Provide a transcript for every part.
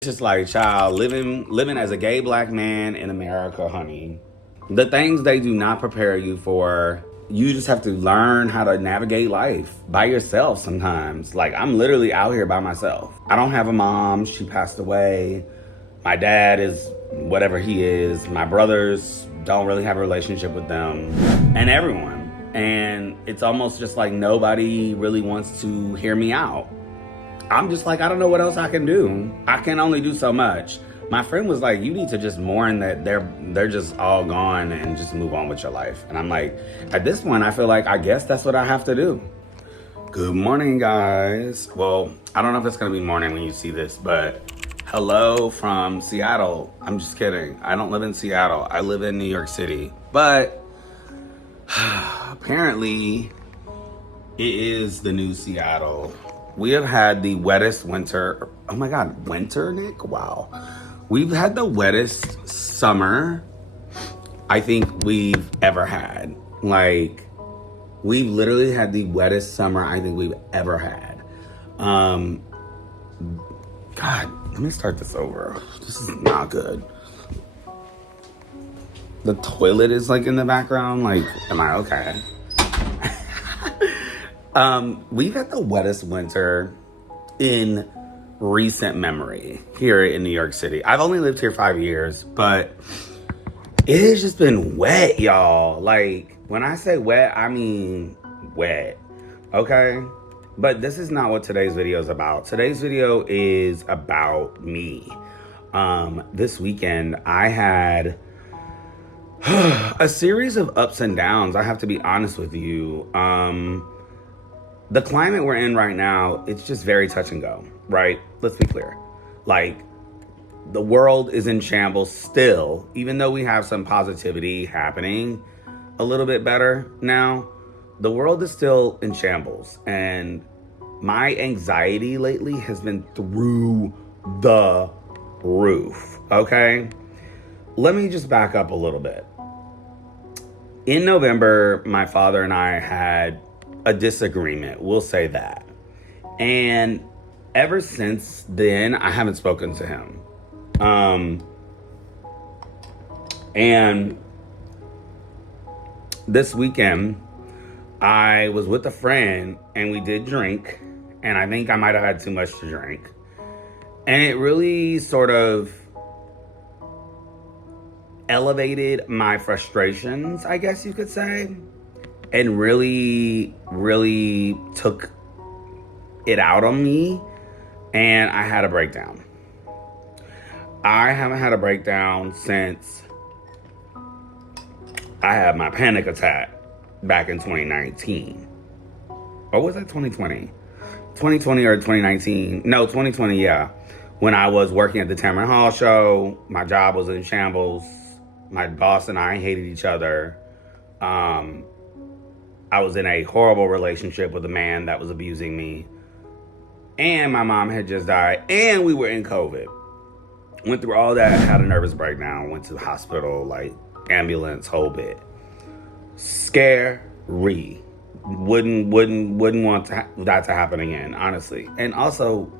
Just like, child, living as a gay black man in America, honey. The things they do not prepare you for, you just have to learn how to navigate life by yourself sometimes. Like, I'm literally out here by myself. I don't have a mom, she passed away. My dad is whatever he is. My brothers don't really have a relationship with them. And everyone. And it's almost just like nobody really wants to hear me out. I'm just like, I don't know what else I can do. I can only do so much. My friend was like, you need to just mourn that they're just all gone and just move on with your life. And I'm like, at this point, I feel like I guess that's what I have to do. Good morning, guys. Well, I don't know if it's gonna be morning when you see this, but hello from Seattle. I'm just kidding. I don't live in Seattle. I live in New York City. But apparently it is the new Seattle. We have had the wettest winter. Oh my God, winter, Nick? Wow. We've had the wettest summer I think we've ever had. Like, we've literally had the wettest summer I think we've ever had. God, let me start this over. This is not good. The toilet is like in the background. Like, am I okay? We've had the wettest winter in recent memory here in New York City. I've only lived here 5 years, but it has just been wet, y'all. Like, when I say wet, I mean wet, okay? But this is not what today's video is about. Today's video is about me. This weekend, I had a series of ups and downs, I have to be honest with you. The climate we're in right now, it's just very touch and go, right? Let's be clear. Like, the world is in shambles still, even though we have some positivity happening a little bit better now. The world is still in shambles. And my anxiety lately has been through the roof, okay? Let me just back up a little bit. In November, my father and I had a disagreement, we'll say that. And ever since then, I haven't spoken to him. And this weekend, I was with a friend and we did drink, and I think I might have had too much to drink. And it really sort of elevated my frustrations, I guess you could say, and really took it out on me, and I had a breakdown. I haven't had a breakdown since I had my panic attack back in 2019. Or was that 2020? 2020 or 2019? No, 2020, yeah. When I was working at the Tamron Hall show, my job was in shambles. My boss and I hated each other. I was in a horrible relationship with a man that was abusing me. And my mom had just died. And we were in COVID. Went through all that, had a nervous breakdown, went to the hospital, like ambulance, whole bit. Scary. Wouldn't want that to happen again, honestly. And also,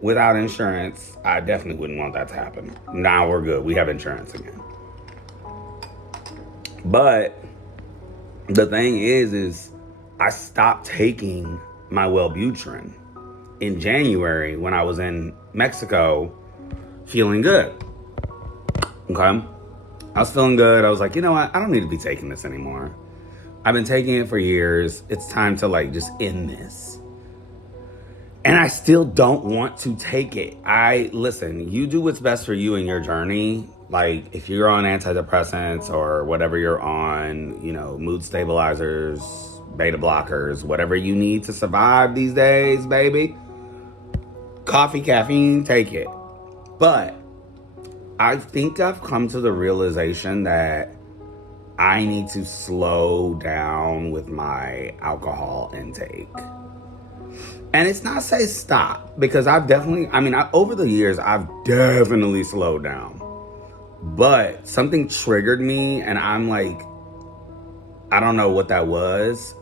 without insurance, I definitely wouldn't want that to happen. Now we're good. We have insurance again. But the thing is I stopped taking my Wellbutrin in January when I was in Mexico feeling good. Okay? I was feeling good. I was like, you know what? I don't need to be taking this anymore. I've been taking it for years. It's time to like just end this. And I still don't want to take it. Listen, you do what's best for you in your journey. Like, if you're on antidepressants or whatever you're on, you know, mood stabilizers, beta blockers, whatever you need to survive these days, baby. Coffee, caffeine, take it. But I think I've come to the realization that I need to slow down with my alcohol intake. And it's not say stop, because over the years, I've definitely slowed down. But something triggered me, and I'm like, I don't know what that was.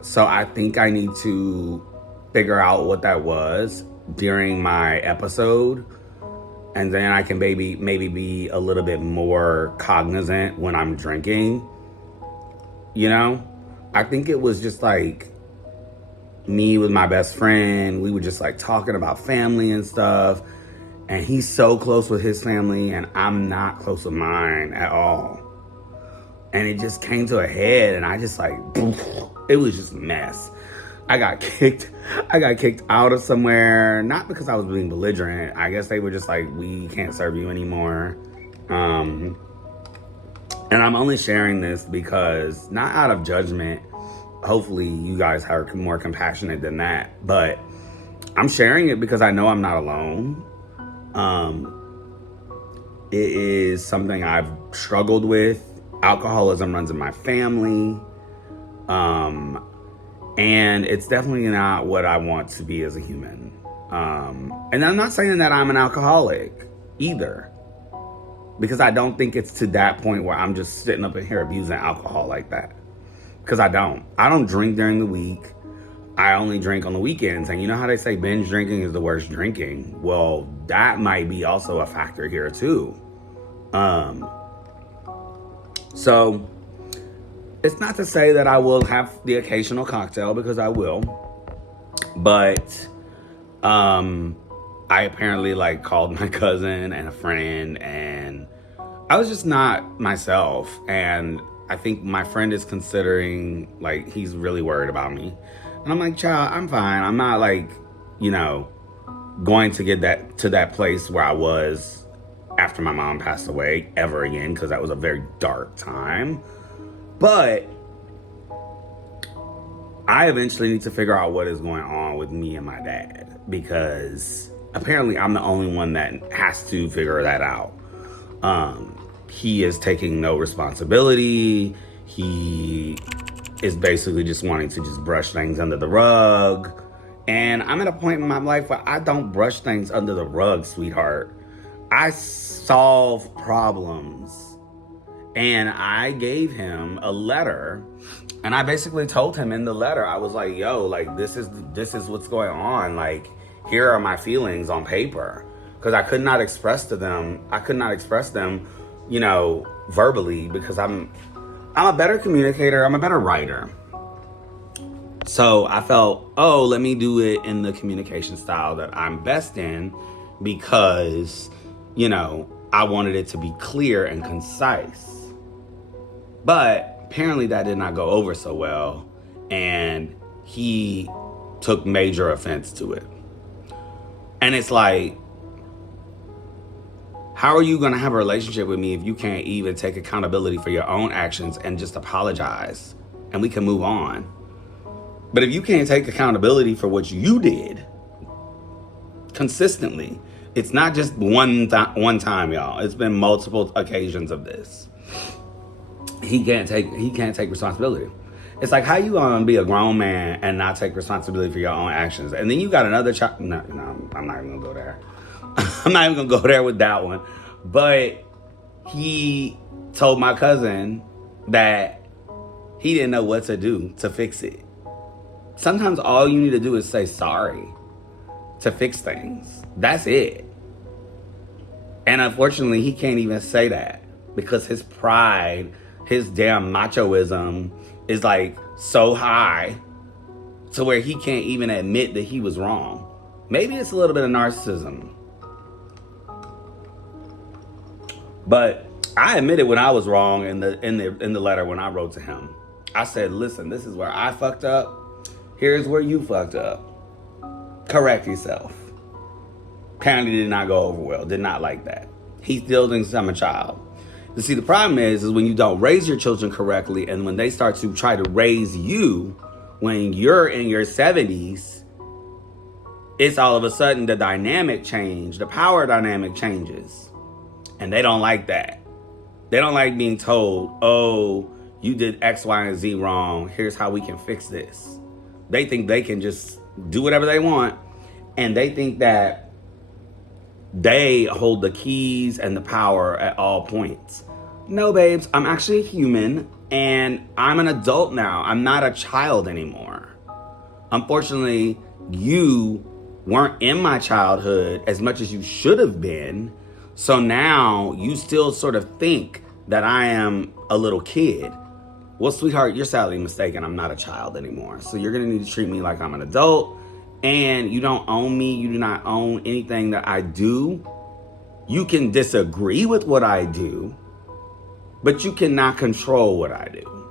So I think I need to figure out what that was during my episode and then I can maybe be a little bit more cognizant when I'm drinking. You know, I think it was just like me with my best friend. We were just like talking about family and stuff. And he's so close with his family, and I'm not close with mine at all. And it just came to a head, and I just like, it was just a mess. I got kicked out of somewhere, not because I was being belligerent. I guess they were just like, we can't serve you anymore. And I'm only sharing this because, not out of judgment, hopefully you guys are more compassionate than that, but I'm sharing it because I know I'm not alone. It is something I've struggled with. Alcoholism runs in my family. And it's definitely not what I want to be as a human. And I'm not saying that I'm an alcoholic either, because I don't think it's to that point where I'm just sitting up in here abusing alcohol like that. Because I don't drink during the week. I only drink on the weekends. And you know how they say binge drinking is the worst drinking? Well, that might be also a factor here too. So it's not to say that I will have the occasional cocktail, because I will. But I apparently like called my cousin and a friend, and I was just not myself. And I think my friend is considering, like, he's really worried about me. And I'm like, child, I'm fine. I'm not like, going to get to that place where I was after my mom passed away ever again, because that was a very dark time. But I eventually need to figure out what is going on with me and my dad, because apparently I'm the only one that has to figure that out. He is taking no responsibility. He is basically just wanting to just brush things under the rug. And I'm at a point in my life where I don't brush things under the rug, sweetheart. I solve problems. And I gave him a letter, and I basically told him in the letter, I was like, yo, like, this is what's going on. Like, here are my feelings on paper. Because I could not express them, verbally, because I'm a better communicator. I'm a better writer. So I felt, let me do it in the communication style that I'm best in, because, I wanted it to be clear and concise. But apparently that did not go over so well, and he took major offense to it. And it's like, how are you going to have a relationship with me if you can't even take accountability for your own actions and just apologize and we can move on? But if you can't take accountability for what you did consistently, it's not just one time, y'all. It's been multiple occasions of this. He can't take responsibility. It's like, how you gonna be a grown man and not take responsibility for your own actions? And then you got another child. No, I'm not even gonna go there. I'm not even gonna go there with that one. But he told my cousin that he didn't know what to do to fix it. Sometimes all you need to do is say sorry to fix things. That's it. And unfortunately, he can't even say that, because his pride, his damn machoism is like so high to where he can't even admit that he was wrong. Maybe it's a little bit of narcissism. But I admitted when I was wrong in the letter when I wrote to him. I said, listen, this is where I fucked up. Here's where you fucked up. Correct yourself. Apparently did not go over well. Did not like that. He still thinks I'm a child. You see, the problem is when you don't raise your children correctly, and when they start to try to raise you when you're in your 70s, it's all of a sudden the dynamic change, the power dynamic changes. And they don't like that. They don't like being told, oh, you did X, Y, and Z wrong. Here's how we can fix this. They think they can just do whatever they want. And they think that they hold the keys and the power at all points. No, babes, I'm actually a human, and I'm an adult now. I'm not a child anymore. Unfortunately, you weren't in my childhood as much as you should have been. So now you still sort of think that I am a little kid. Well, sweetheart, you're sadly mistaken. I'm not a child anymore. So you're going to need to treat me like I'm an adult. And you don't own me. You do not own anything that I do. You can disagree with what I do, but you cannot control what I do.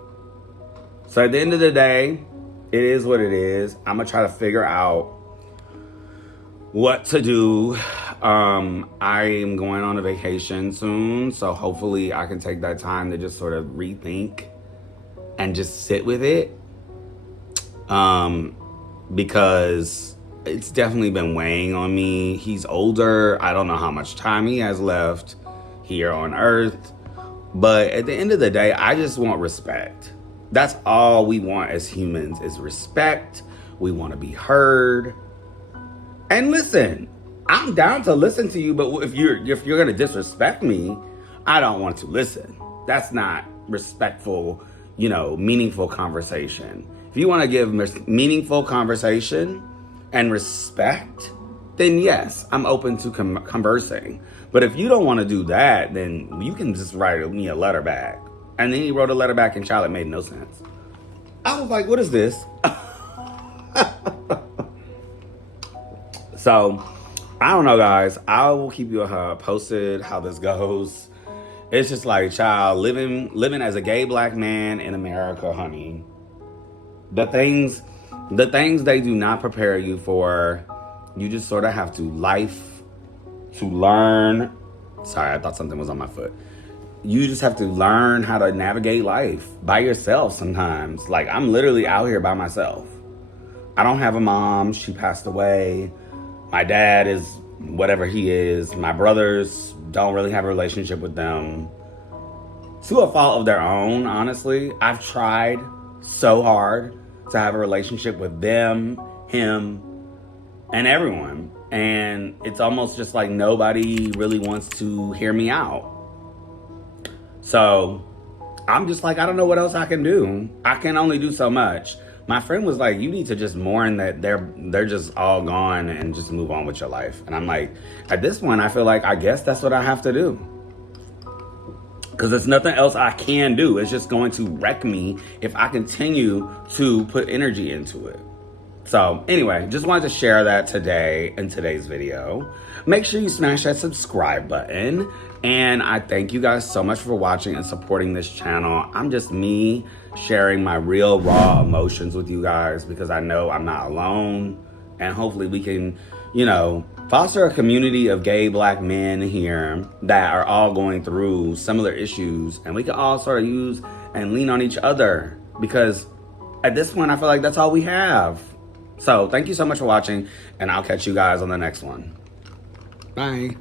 So at the end of the day, it is what it is. I'm going to try to figure out what to do. I am going on a vacation soon, so hopefully I can take that time to just sort of rethink and just sit with it. Because it's definitely been weighing on me. He's older. I don't know how much time he has left here on Earth. But at the end of the day, I just want respect. That's all we want as humans is respect. We want to be heard. And listen, I'm down to listen to you, but if you're going to disrespect me, I don't want to listen. That's not respectful, meaningful conversation. If you want to give meaningful conversation and respect, then yes, I'm open to conversing. But if you don't want to do that, then you can just write me a letter back. And then he wrote a letter back in child. It made no sense. I was like, what is this? So, I don't know, guys. I will keep you posted how this goes. It's just like, child, living as a gay black man in America, honey. The things they do not prepare you for, you just sort of have to learn. Sorry, I thought something was on my foot. You just have to learn how to navigate life by yourself sometimes. Like, I'm literally out here by myself. I don't have a mom. She passed away. My dad is whatever he is. My brothers don't really have a relationship with them. To a fault of their own, honestly. I've tried so hard to have a relationship with them, him, and everyone. And it's almost just like nobody really wants to hear me out. So I'm just like, I don't know what else I can do. I can only do so much. My friend was like, you need to just mourn that they're just all gone and just move on with your life. And I'm like, at this point, I feel like I guess that's what I have to do. Because there's nothing else I can do. It's just going to wreck me if I continue to put energy into it. So anyway, just wanted to share that today in today's video. Make sure you smash that subscribe button. And I thank you guys so much for watching and supporting this channel. I'm just me sharing my real raw emotions with you guys because I know I'm not alone. And hopefully we can, foster a community of gay black men here that are all going through similar issues. And we can all sort of use and lean on each other because at this point, I feel like that's all we have. So thank you so much for watching, and I'll catch you guys on the next one. Bye.